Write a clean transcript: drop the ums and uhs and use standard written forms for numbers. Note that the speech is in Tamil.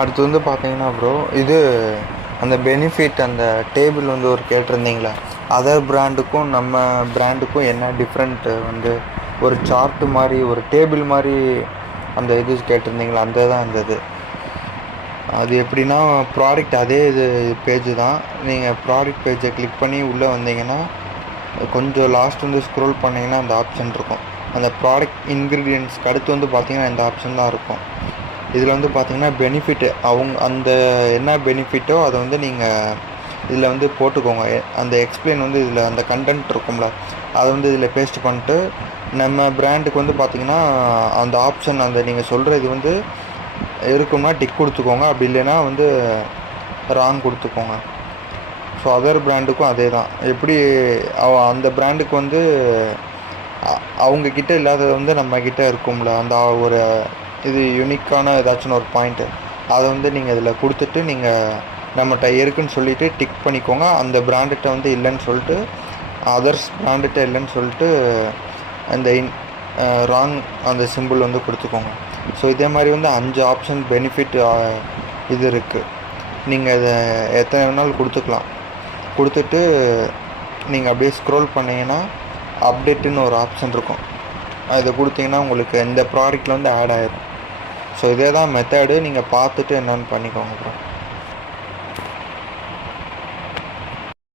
அடுத்து வந்து பார்த்தீங்கன்னா ப்ரோ, இது அந்த பெனிஃபிட் அந்த டேபிள் வந்து ஒரு கேட்டிருந்தீங்களா, அதர் பிராண்டுக்கும் நம்ம பிராண்டுக்கும் என்ன டிஃப்ரெண்ட்டு வந்து ஒரு சார்ட்டு மாதிரி ஒரு டேபிள் மாதிரி அந்த இது கேட்டிருந்தீங்களா, அந்த தான் அந்த இது. அது எப்படின்னா ப்ராடக்ட் அதே இது பேஜு தான். நீங்கள் ப்ராடக்ட் பேஜை கிளிக் பண்ணி உள்ளே வந்தீங்கன்னா கொஞ்சம் லாஸ்ட் வந்து ஸ்க்ரோல் பண்ணிங்கன்னா அந்த ஆப்ஷன் இருக்கும். அந்த ப்ராடக்ட் இன்க்ரீடியன்ட்ஸ்க்கு அடுத்து வந்து பார்த்திங்கன்னா இந்த ஆப்ஷன் தான் இருக்கும். இதில் வந்து பார்த்திங்கன்னா பெனிஃபிட்டு அவங்க அந்த என்ன பெனிஃபிட்டோ அதை வந்து நீங்கள் இதில் வந்து போட்டுக்கோங்க. அந்த எக்ஸ்பிளைன் வந்து இதில் அந்த கண்டென்ட் இருக்கும்ல, அதை வந்து இதில் பேஸ்ட் பண்ணிட்டு நம்ம பிராண்டுக்கு வந்து பார்த்திங்கன்னா அந்த ஆப்ஷன் அந்த நீங்கள் சொல்கிற இது வந்து இருக்கும்னா டிக் கொடுத்துக்கோங்க. அப்படி இல்லைன்னா வந்து ராங் கொடுத்துக்கோங்க. ஸோ அதர் பிராண்டுக்கும் அதே தான். எப்படி அந்த பிராண்டுக்கு வந்து அவங்கக்கிட்ட இல்லாதது வந்து நம்மக்கிட்ட இருக்கும்ல, அந்த ஒரு இது யூனிக்கான ஏதாச்சும் ஒரு பாயிண்ட்டு, அதை வந்து நீங்கள் இதில் கொடுத்துட்டு நீங்கள் நம்மகிட்ட இருக்குன்னு சொல்லிவிட்டு டிக் பண்ணிக்கோங்க. அந்த பிராண்டுகிட்ட வந்து இல்லைன்னு சொல்லிட்டு அதர்ஸ் பிராண்டுகிட்ட இல்லைன்னு சொல்லிட்டு அந்த ராங் அந்த சிம்பிள் வந்து கொடுத்துக்கோங்க. ஸோ இதே மாதிரி வந்து 5 ஆப்ஷன் பெனிஃபிட் இது இருக்குது. நீங்கள் இதை எத்தனை வேணாலும் கொடுத்துக்கலாம். கொடுத்துட்டு நீங்கள் அப்படியே ஸ்க்ரோல் பண்ணிங்கன்னா அப்டேட்டுன்னு ஒரு ஆப்ஷன் இருக்கும். அதை கொடுத்தீங்கன்னா உங்களுக்கு இந்த ப்ராடக்ட்டில் வந்து ஆட் ஆகிடும். ஸோ இதே தான் மெத்தடு. நீங்கள் பார்த்துட்டு என்னென்னு பண்ணிக்கோங்க ப்ரோ.